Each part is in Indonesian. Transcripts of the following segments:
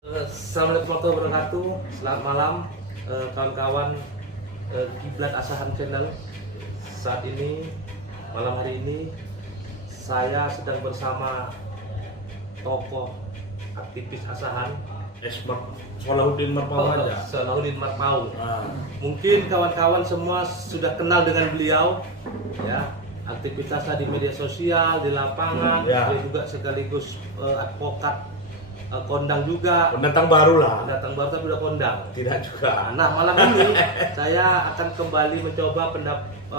Assalamualaikum warahmatullahi wabarakatuh. Selamat malam kawan-kawan Kiblat Asahan Channel. Saat ini, malam hari ini, saya sedang bersama tokoh aktivis Asahan, Salahuddin Marpau aja. Salahuddin Marpau. Mungkin kawan-kawan semua sudah kenal dengan beliau, ya. Aktivitasnya di media sosial, di lapangan, Ya. dia juga sekaligus advokat, kondang juga. Pendatang baru lah. Datang baru tapi udah kondang. Tidak juga. Nah, malam ini saya akan kembali mencoba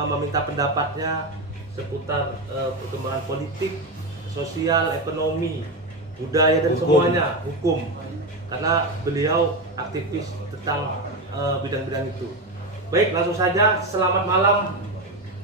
meminta pendapatnya seputar perkembangan politik, sosial, ekonomi, budaya dan Hukum. semuanya, hukum. Karena beliau aktivis tentang bidang-bidang itu. Baik, langsung saja. Selamat malam,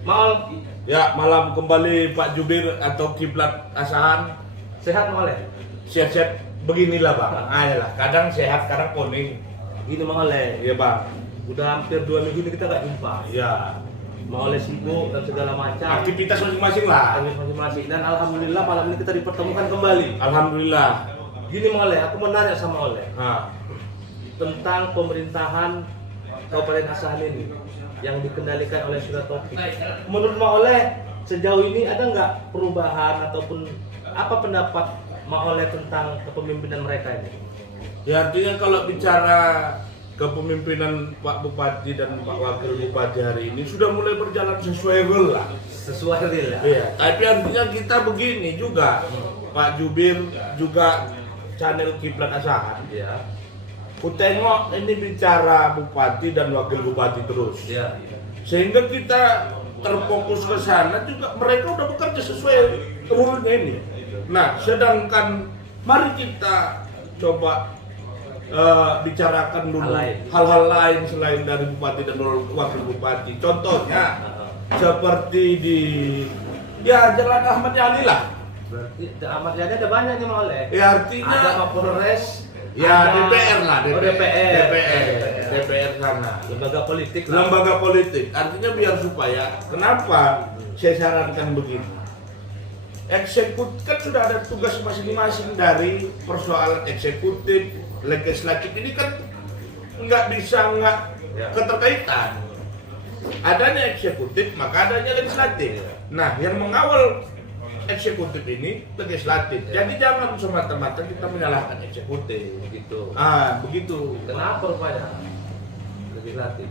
Maul. Ya, malam kembali Pak Jubir atau Kiblat Asahan. Sehat Maul ya? Sehat-sehat beginilah Bang. Ayolah, kadang sehat, kadang kuning. Gini Maul ya. Iya Bang. Udah hampir 2 minggu ini kita nggak jumpa. Iya. Maul sibuk dan segala macam. Aktivitas masing-masing lah. Masing-masing, dan alhamdulillah malam ini kita dipertemukan kembali. Alhamdulillah. Gini Oleh, aku mau nanya sama Oleh Nah, tentang pemerintahan Kabupaten Asahan ini yang dikendalikan oleh Surya Taufik. Menurut Oleh, sejauh ini ada nggak perubahan ataupun apa pendapat Oleh tentang kepemimpinan mereka ini? ya artinya kalau bicara kepemimpinan Pak Bupati dan Pak Wakil Bupati hari ini sudah mulai berjalan sesuai rule lah. Sesuai real ya? Iya, tapi artinya kita begini juga, Pak Jubir juga channel Kiblat Asahan. Iya. Ku tengok ini bicara bupati dan wakil bupati terus. Iya. Sehingga kita terfokus ke sana juga mereka udah bekerja sesuai rule-nya ini. Nah, sedangkan mari kita coba bicarakan dulu hal-hal lain selain dari bupati dan wakil bupati. Contohnya seperti di Jalan Ahmad Yani lah. Berarti Ahmad Yani ada banyak nih Oleh. Ya artinya Ada Kapolres, ya ada DPR lah, Oh, DPR. DPR sana. Lembaga politik lah. Lembaga politik. Artinya biar supaya kenapa saya sarankan begini. Eksekutif kan sudah ada tugas masing-masing dari persoalan eksekutif, legislatif ini kan nggak bisa nggak keterkaitan. Adanya eksekutif maka adanya legislatif. Nah, yang mengawal eksekutif ini legislatif. Jadi jangan semata-mata kita menyalahkan eksekutif. Begitu. Begitu. Kenapa rupanya? Legislatif.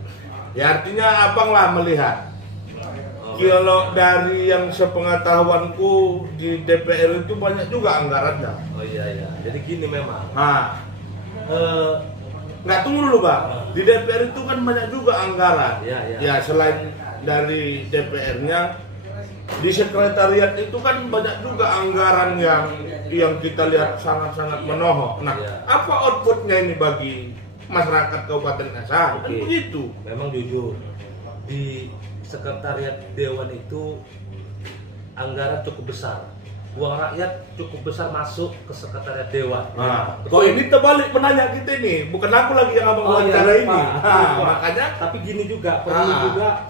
Ya artinya abang lah melihat. Kalau dari yang sepengetahuanku di DPR itu banyak juga anggarannya. Oh iya. Jadi gini memang. Nggak tunggu dulu Pak. Di DPR itu kan banyak juga anggaran. Iya. Ya selain dari DPR-nya, di sekretariat itu kan banyak juga anggaran yang kita lihat sangat-sangat menohok. Nah, Iya. apa outputnya ini bagi masyarakat Kabupaten Asahan? Kan Oke. begitu. Memang jujur di sekretariat dewan itu anggaran cukup besar. Uang rakyat cukup besar masuk ke sekretariat dewan. Kok Betul. ini terbalik penanya kita ini, bukan aku lagi yang abang wawancara iya, ini. Pak. Makanya Tapi gini juga perlu juga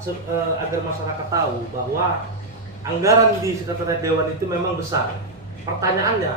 agar masyarakat tahu bahwa anggaran di sekretariat dewan itu memang besar. Pertanyaannya,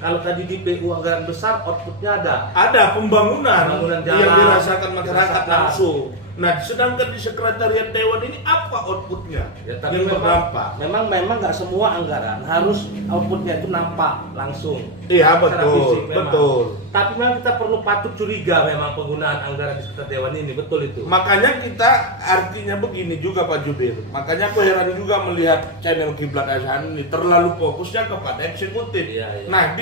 kalau tadi di PU anggaran besar, outputnya ada pembangunan jalan yang dirasakan masyarakat dirasakan. langsung. Nah, sedangkan di sekretariat dewan ini apa outputnya? Ya, tapi yang berdampak. memang nggak semua anggaran harus outputnya itu nampak langsung. Iya Secara betul, fisik memang. betul. Tapi memang kita perlu patut curiga memang penggunaan anggaran di sekretariat dewan ini, betul itu. Makanya kita artinya begini juga Pak Jubir. Makanya aku heran juga melihat channel Kiblat Asahan ini terlalu fokusnya kepada eksekutif. Iya. Nah,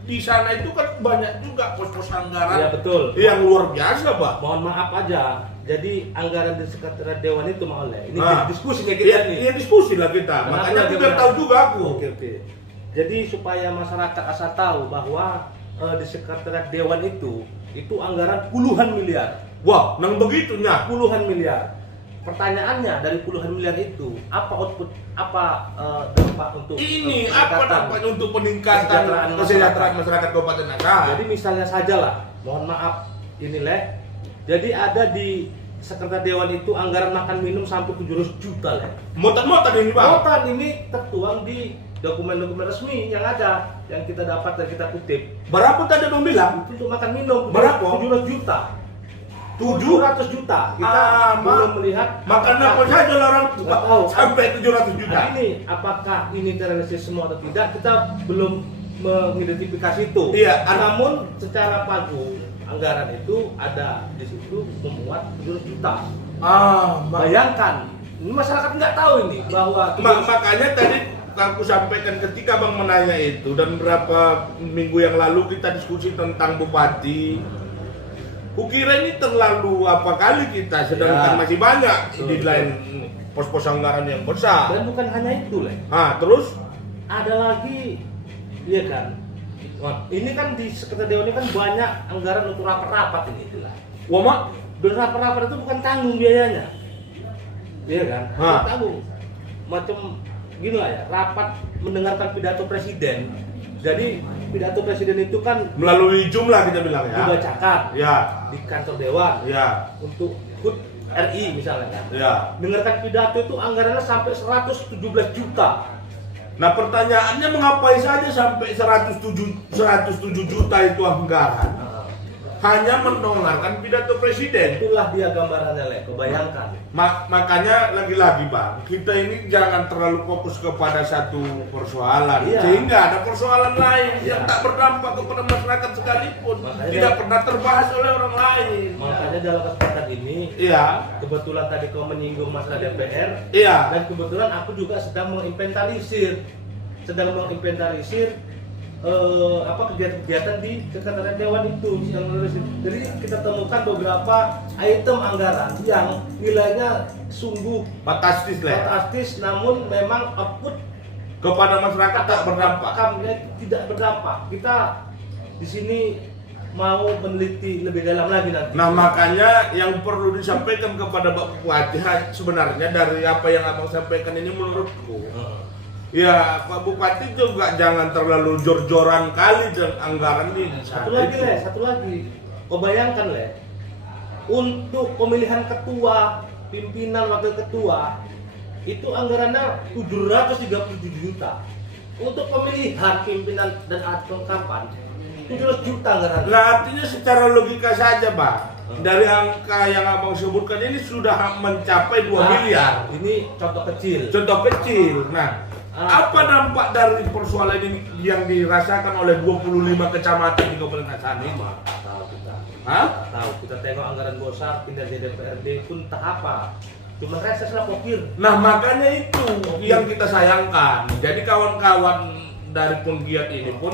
di sana itu kan banyak juga pos-pos anggaran Iya betul. yang luar biasa, Pak. Mohon maaf aja. Jadi anggaran di sekretariat dewan itu mau oleh. Ini Ah. jadi diskusi kayak kita Iya, nih. iya diskusi lah kita. Kenapa Makanya lagi biar benar? tahu juga aku. Oke. Jadi supaya masyarakat asal tahu bahwa di sekretariat dewan itu anggaran puluhan miliar. Wah, nang begitunya. Puluhan miliar. Pertanyaannya dari puluhan miliar itu apa output, apa dampak untuk Ini apa peningkatan dampaknya untuk peningkatan kesejahteraan kesejahteraan masyarakat Kabupaten Asahan? Jadi misalnya saja lah, mohon maaf ini leh. Jadi ada di sekretariat dewan itu anggaran makan minum sampai 700 juta leh. Motan-motan ini Pak. Total ini tertuang di dokumen-dokumen resmi yang ada, yang kita dapat dan kita kutip. Berapa tadi Bang bilang? Itu untuk makan minum. Berapa? 700 juta. 700 juta. Kita belum melihat. Makan apa saja lah orang tua Nggak tahu. sampai 700 juta. Nah, ini apakah ini terrealisasi semua atau tidak? Kita belum mengidentifikasi itu. Iya, Namun secara pagu anggaran itu ada di situ memuat 700 juta. Bayangkan, ini masyarakat nggak tahu ini bahwa makanya tadi aku sampaikan ketika Bang menanya itu, dan berapa minggu yang lalu kita diskusi tentang bupati. Kukira ini terlalu apa kali kita, sedangkan Ya. masih banyak Betul, di lain pos-pos anggaran yang besar. dan bukan hanya itu, Le. Terus Ada lagi, iya kan? Wah, ini kan di sekitar Dewan ini kan banyak anggaran untuk rapat-rapat ini lah. wah mak, Dan rapat-rapat itu bukan tanggung biayanya, iya kan? Hah. Tanggung, macam gini lah ya, rapat mendengarkan pidato presiden. Jadi pidato presiden itu kan melalui jumlah kita bilang ya. dibacakan Ya, di kantor Dewan ya, untuk HUT RI misalnya kan. ya. Dengarkan pidato itu anggarannya sampai 117 juta. Nah pertanyaannya mengapa saja sampai 107 juta itu anggaran hanya mendengarkan pidato presiden? Itulah dia gambarannya, Le. Kebayangkan. Makanya lagi-lagi Bang, kita ini jangan terlalu fokus kepada satu persoalan, Iya. sehingga ada persoalan lain yang Iya. tak berdampak kepada masyarakat sekalipun, Makanya- tidak pernah terbahas oleh orang lain. Makanya dalam kesempatan ini, Iya, kebetulan tadi kau menyinggung masalah DPR, iya, dan kebetulan aku juga sedang menginventarisir kegiatan-kegiatan di sekretariat Dewan itu. Jadi kita temukan beberapa item anggaran yang nilainya sungguh fantastis lah. fantastis, namun memang output Kepada masyarakat tak berdampak. kami tidak berdampak. Kita di sini mau meneliti lebih dalam lagi nanti. Nah makanya yang perlu disampaikan kepada Pak Bupati sebenarnya dari apa yang abang sampaikan ini menurutku, ya Pak Bupati juga jangan terlalu jor-joran kali dengan anggaran ini. Satu lagi. Kau bayangkan, Le, untuk pemilihan ketua, pimpinan, wakil ketua, itu anggarannya 737 juta. Untuk pemilihan pimpinan dan adjun kampanye, 700 juta anggaran. Nah artinya secara logika saja Pak, dari angka yang abang sebutkan ini sudah mencapai 2 miliar. Ini contoh kecil. Contoh kecil. Nah, apa dampak dari persoalan ini yang dirasakan oleh 25 kecamatan di Kabupaten Hasan ini? Tahu kita. Hah? Tahu kita tengok anggaran besar kinerja DPRD pun tak apa. Cuma reses lah pokir. Nah makanya itu yang kita sayangkan. Jadi kawan-kawan dari penggiat ini pun,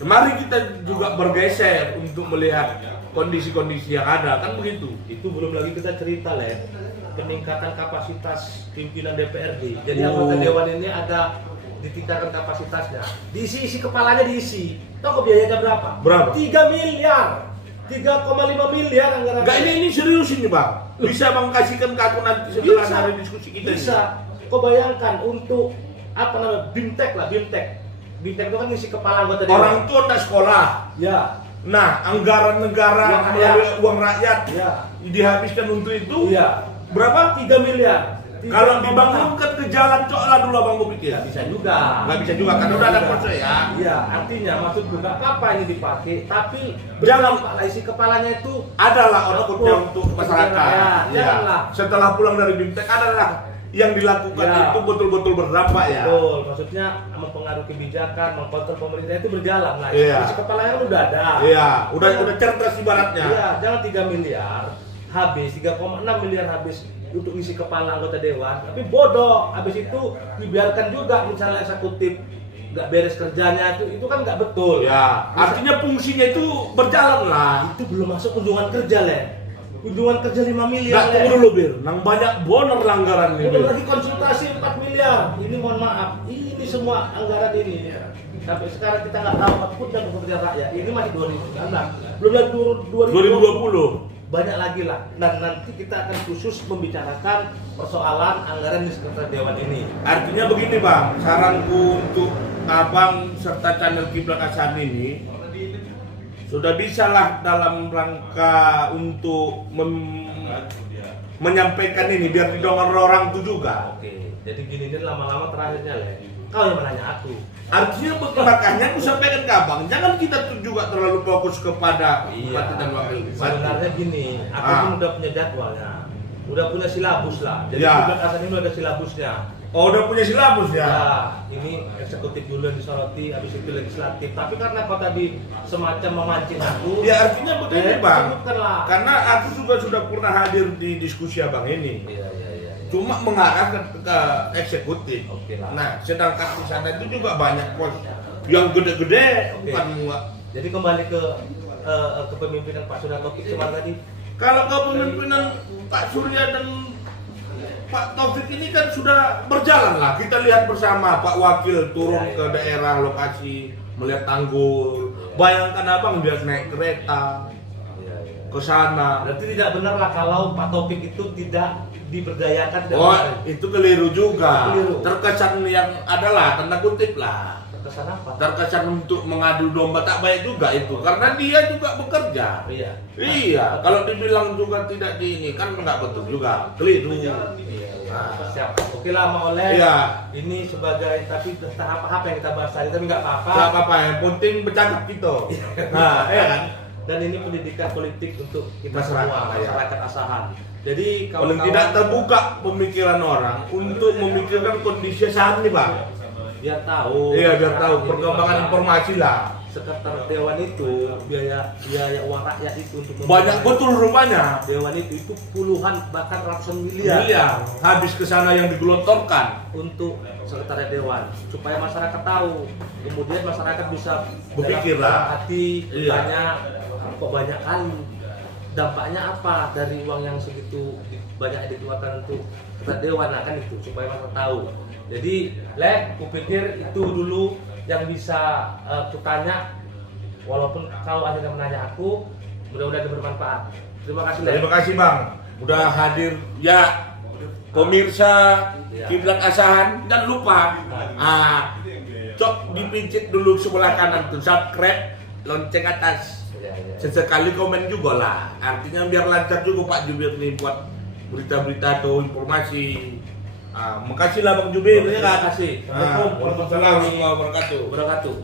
mari kita juga bergeser untuk melihat kondisi-kondisi yang ada, kan begitu. Itu belum lagi kita cerita, Le, peningkatan kapasitas pimpinan DPRD. Jadi anggota Dewan ini ada ditingkatkan kapasitasnya. Diisi kepalanya diisi. Tahu biayanya berapa? Berapa? 3 miliar. 3,5 miliar anggaran. Enggak, ini serius ini Bang. Bisa Bang kasihkan ke aku nanti setelah hari diskusi kita ini. Bisa. Kau bayangkan untuk apa namanya? BIMTEK lah, BIMTEK. BIMTEK itu kan ngisi kepala anggota Dewan. Orang tua tidak sekolah. Ya. Nah, anggaran negara Uang rakyat. melalui uang rakyat Ya. dihabiskan untuk itu. Iya. Berapa? 3 miliar. Kalau dibangunkan ke jalan cok lah dulu Abang gue pikir. Nggak bisa juga. Nggak bisa juga, karena udah ada proses ya. Iya, artinya maksud gue nggak apa-apa ini dipakai, tapi Jangan- berdampak lah, isi kepalanya itu Adalah outputnya Output. untuk masyarakat. Ya, Ya. janganlah. Setelah pulang dari BIMTEK adalah yang dilakukan Ya. itu betul-betul berdampak ya. betul, maksudnya mempengaruhi kebijakan, mengkontrol pemerintah itu berjalan lah. Iya. Isi kepalanya kan udah ada. Iya, udah cerdas ibaratnya. Iya, jangan 3 miliar habis, 3,6 miliar habis untuk isi kepala anggota Dewan, tapi bodoh. Habis itu dibiarkan juga misalnya eksekutif nggak beres kerjanya, itu kan nggak betul. Ya, artinya fungsinya itu berjalan lah. Itu belum masuk kunjungan kerja, Le. Kunjungan kerja 5 miliar, Nggak Le. tunggu dulu Bir, nang banyak boner langgaran ini. Belum lagi konsultasi 4 miliar. Ini mohon maaf, ini semua anggaran ini. Sampai sekarang kita nggak tahu output dan kepentingan rakyat. Ini masih 2019. Belum lagi 2020. Banyak lagi lah. Dan nanti kita akan khusus membicarakan persoalan anggaran di sekretariat Dewan ini. Artinya begini Bang, saranku untuk Abang serta channel Kiblat Hasan ini sudah bisalah dalam rangka untuk menyampaikan ini biar didengar orang itu juga. Oke, jadi gini lama-lama terakhirnya, Le. Kau yang menanya aku. Artinya makanya aku sampaikan ke abang, jangan kita tuh juga terlalu fokus kepada bupati dan wakil bupati. Sebenarnya gini, aku pun udah punya jadwalnya, udah punya silabus lah. Jadi Ya. Kiblat Hasan ini udah ada silabusnya. Oh, udah punya silabus ya? Ya, ini eksekutif dulu yang disoroti, habis itu legislatif. Tapi karena kau tadi semacam memancing aku, Ya artinya begini bang, sebutkanlah. karena aku juga sudah pernah hadir di diskusi abang ini. Iya. Cuma mengarah ke eksekutif. Oke lah. Nah, sedangkan di sana itu juga banyak pos yang gede-gede, Oke. bukan enggak. Jadi kembali ke kepemimpinan Pak Surya Taufik kemarin tadi. Kalau kepemimpinan Pak Surya dan Pak Taufik ini kan sudah berjalan lah. Kita lihat bersama Pak Wakil turun Ya. ke daerah lokasi melihat tanggul. Bayangkan abang dia naik kereta ke sana. Berarti tidak benar lah kalau Pak Taufik itu tidak diberdayakan. Oh, itu keliru juga. Keliru. Terkesan yang adalah tanda kutip lah. Terkesan apa? Terkesan untuk mengadu domba tak baik juga itu, karena dia juga bekerja. Iya. Iya, kalau dibilang juga tidak di ini kan nggak betul juga, keliru. Siap. Oke lah, Mang Oleh. Iya. Ini sebagai tapi tahap apa yang kita bahas tadi tapi nggak apa-apa. Nggak apa-apa, yang penting bercakap gitu. Nah, ya kan. Dan ini pendidikan politik untuk kita Masyarakat, semua, ya. masyarakat asahan. Jadi kalau Paling tidak terbuka pemikiran orang untuk memikirkan kondisi saat ini, Pak. biar tahu. Iya, biar tahu Ini perkembangan bahwa informasi lah. Sekretariat Dewan itu biaya uang rakyat itu untuk Banyak betul rupanya. Dewan itu puluhan bahkan ratusan miliar. Iya, habis ke sana yang digelontorkan. Untuk sekretariat dewan supaya masyarakat tahu, kemudian masyarakat bisa Berpikir dalam lah. hati Iya. bertanya kok banyak kali dampaknya apa dari uang yang segitu banyak dikeluarkan untuk sekretariat dewan. Nah, kan itu supaya masyarakat tahu. Jadi kupikir itu dulu yang bisa kutanya, walaupun kalau ada yang menanya aku, mudah-mudahan bermanfaat. Terima kasih Lek. Terima kasih Bang, udah hadir ya pemirsa Kiblat Asahan. Dan lupa, cok dipincit dulu sebelah kanan tuh subscribe, lonceng atas, Ya. sesekali komen juga lah. Artinya biar lancar juga Pak Jubir nih buat berita-berita atau informasi. Makasih lah Bang Jubir ya Terima kan. kasih. Waalaikumsalam warahmatullahi wabarakatuh. Wabarakatuh.